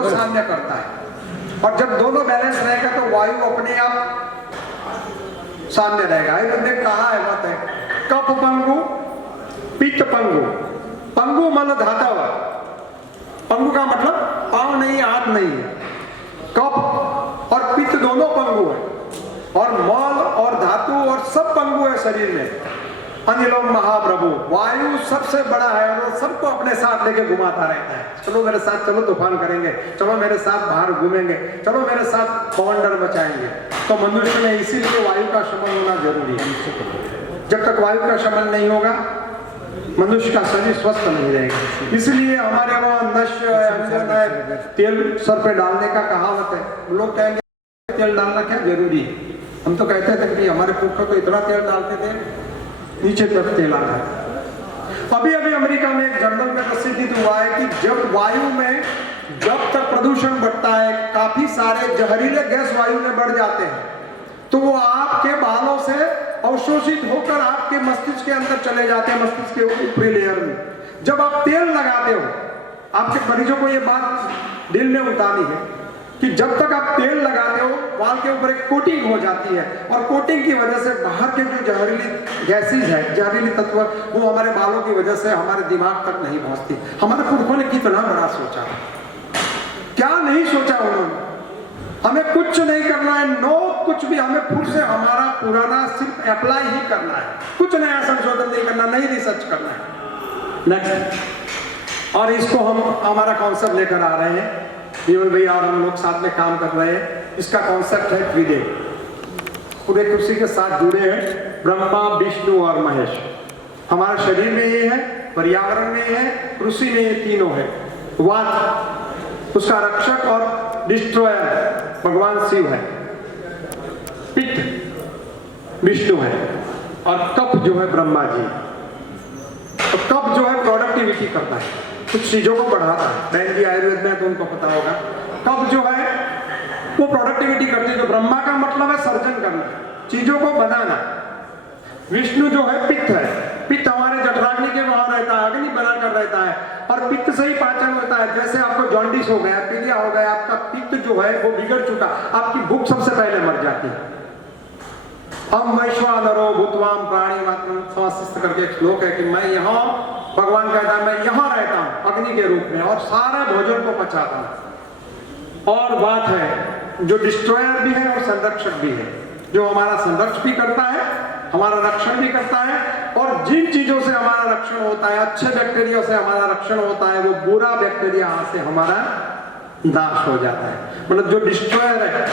को साम्य करता है। और जब दोनों बैलेंस रहेगा तो वायु अपने आप सामने रहेगा। इन्होंने कहा है मत है कप पंगु पित्त पंगु, पंगु मल धातव। पंगु का मतलब पांव नहीं हाथ नहीं है, कप और पित्त दोनों पंगु है, और मल और धातु और सब पंगु है शरीर में। अनिलोम महाप्रभु, वायु सबसे बड़ा है और वो सबको अपने साथ लेके घुमाता रहता है। चलो मेरे साथ, चलो तूफान करेंगे, चलो मेरे साथ बाहर घूमेंगे, चलो मेरे साथ बवंडर मचाएंगे। तो मनुष्य में इसीलिए वायु का शमन होना जरूरी है। जब तक वायु का शमन नहीं होगा मनुष्य का शरीर स्वस्थ नहीं रहेगा। इसलिए हमारे वहाँ नश्य तेल सर पे डालने का कहावत है। लोग कहेंगे तेल डालना क्या जरूरी है? हम तो कहते थे कि हमारे पुरखों तो इतना तेल डालते थे नीचे तक तेल आ रहा है। अभी अभी अमेरिका में एक जर्नल में प्रसिद्ध हुआ है कि जब वायु में जब तक प्रदूषण बढ़ता है, काफी सारे जहरीले गैस वायु में बढ़ जाते हैं, तो वो आपके बालों से अवशोषित होकर आपके मस्तिष्क के अंदर चले जाते हैं, मस्तिष्क के ऊपरी लेयर में। जब आप तेल लगाते हो, आपके मरीजों को ये बात दिल में उतारनी है कि जब तक आप तेल लगाते हो बाल के ऊपर एक कोटिंग हो जाती है, और कोटिंग की वजह से बाहर के जो जहरीली गैसेज है, जहरीली तत्व, वो हमारे बालों की वजह से हमारे दिमाग तक नहीं पहुंचती। हमारे पुरखों ने कितना बड़ा सोचा, क्या नहीं सोचा उन्होंने। हमें कुछ नहीं करना है, नो कुछ भी, हमें फिर से हमारा पुराना सिर्फ अप्लाई ही करना है, कुछ नया संशोधन नहीं करना, नहीं रिसर्च करना है। नेक्स्ट, और इसको हम हमारा कॉन्सेप्ट लेकर आ रहे हैं केवल भैया और हम लोग साथ में काम कर रहे हैं। इसका कॉन्सेप्ट है त्रिदेव, पूरे कुर्सी के साथ जुड़े हैं ब्रह्मा विष्णु और महेश। हमारे शरीर में ये है, पर्यावरण में ये है, कृषि में ये तीनों है। वात उसका रक्षक और डिस्ट्रॉयर भगवान शिव है, पित्त विष्णु है, और कफ जो है ब्रह्मा जी। तो कफ जो है प्रोडक्टिविटी करता है, कुछ चीजों को बढ़ाता है। बहन जी आयुर्वेद में तो उनको पता होगा, कफ जो है वो प्रोडक्टिविटी करती है। तो ब्रह्मा का मतलब है सर्जन करना, चीजों को बनाना। विष्णु जो है पित्त है, पित्त हमारे जठराग्नि के वहां रहता है, अग्नि बनाकर रहता है, और पित्त से ही पाचन होता है। जैसे आपको जॉन्डिस हो गया, पीलिया हो गया, आपका पित्त जो है वो बिगड़ चुका, आपकी भूख सबसे पहले मर जाती है। हम वैश्वानरो भूतवाम प्राणी मात्र समासिष्ट करके एक श्लोक है कि मैं यहाँ, भगवान कहता है मैं यहाँ रहता हूँ अग्नि के रूप में और सारे भोजन को पचाता हूँ। और बात है जो डिस्ट्रॉयर भी है और संरक्षक भी है, जो हमारा संरक्षण भी करता है, हमारा रक्षण भी करता है। और जिन चीजों से हमारा रक्षण होता है, अच्छे बैक्टीरिया से हमारा रक्षण होता है, वो बुरा बैक्टीरिया से हमारा नाश हो जाता है। मतलब जो डिस्ट्रॉयर है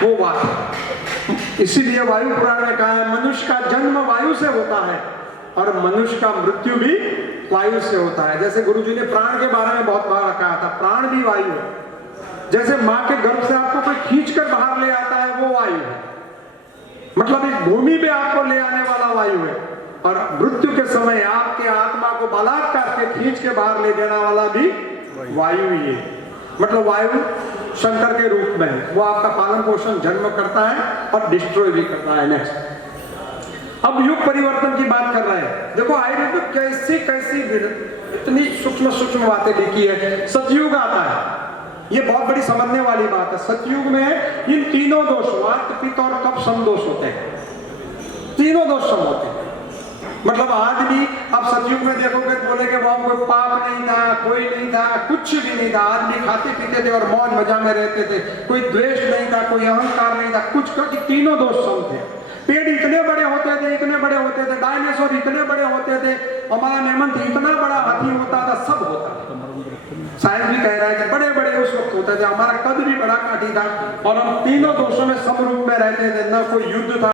वो वायु। इसीलिए वायु पुराण में कहा है मनुष्य का जन्म वायु से होता है और मनुष्य का मृत्यु भी वायु से होता है। जैसे गुरुजी ने प्राण के बारे में बहुत बार कहा था, प्राण भी वायु है। जैसे माँ के गर्भ से आपको कोई खींचकर बाहर ले आता है, वो वायु है। मतलब इस भूमि पे आपको ले आने वाला वायु है, और मृत्यु के समय आपके आत्मा को बलात्कार के खींच के बाहर ले जाने वाला भी वायु ही है। मतलब वायु शंकर के रूप में है, वो आपका पालन पोषण जन्म करता है और डिस्ट्रॉय भी करता है। नेक्स्ट, अब युग परिवर्तन की बात कर रहे हैं। देखो आयुर्वेद में कैसी कैसी इतनी सूक्ष्म सूक्ष्म बातें लिखी है। सतयुग आता है, ये बहुत बड़ी समझने वाली बात है। सतयुग में इन तीनों दोष, वात पित्त और कफ समदोष होते हैं, तीनों दोष सम होते हैं। मतलब आज भी आप सतयुग में देखोगे तो बोलेंगे वहां कोई पाप नहीं था, कोई नहीं था, कुछ भी नहीं था। आदमी खाते पीते थे और मौज मजा में रहते थे, कोई द्वेष नहीं था, कोई अहंकार नहीं था, कुछ करके तीनों दोष सम थे। पेड़ इतने बड़े होते थे, इतने बड़े होते थे, डायनासोर इतने बड़े होते थे, हमारा नेमंथ इतना बड़ा हाथी होता था, सब होता था। साइंस भी कह रहा है कि बड़े बड़े उस वक्त होते थे, हमारा कद भी बड़ा काठी था, और हम तीनों दोषों में समरूप में रहते थे। न कोई युद्ध था,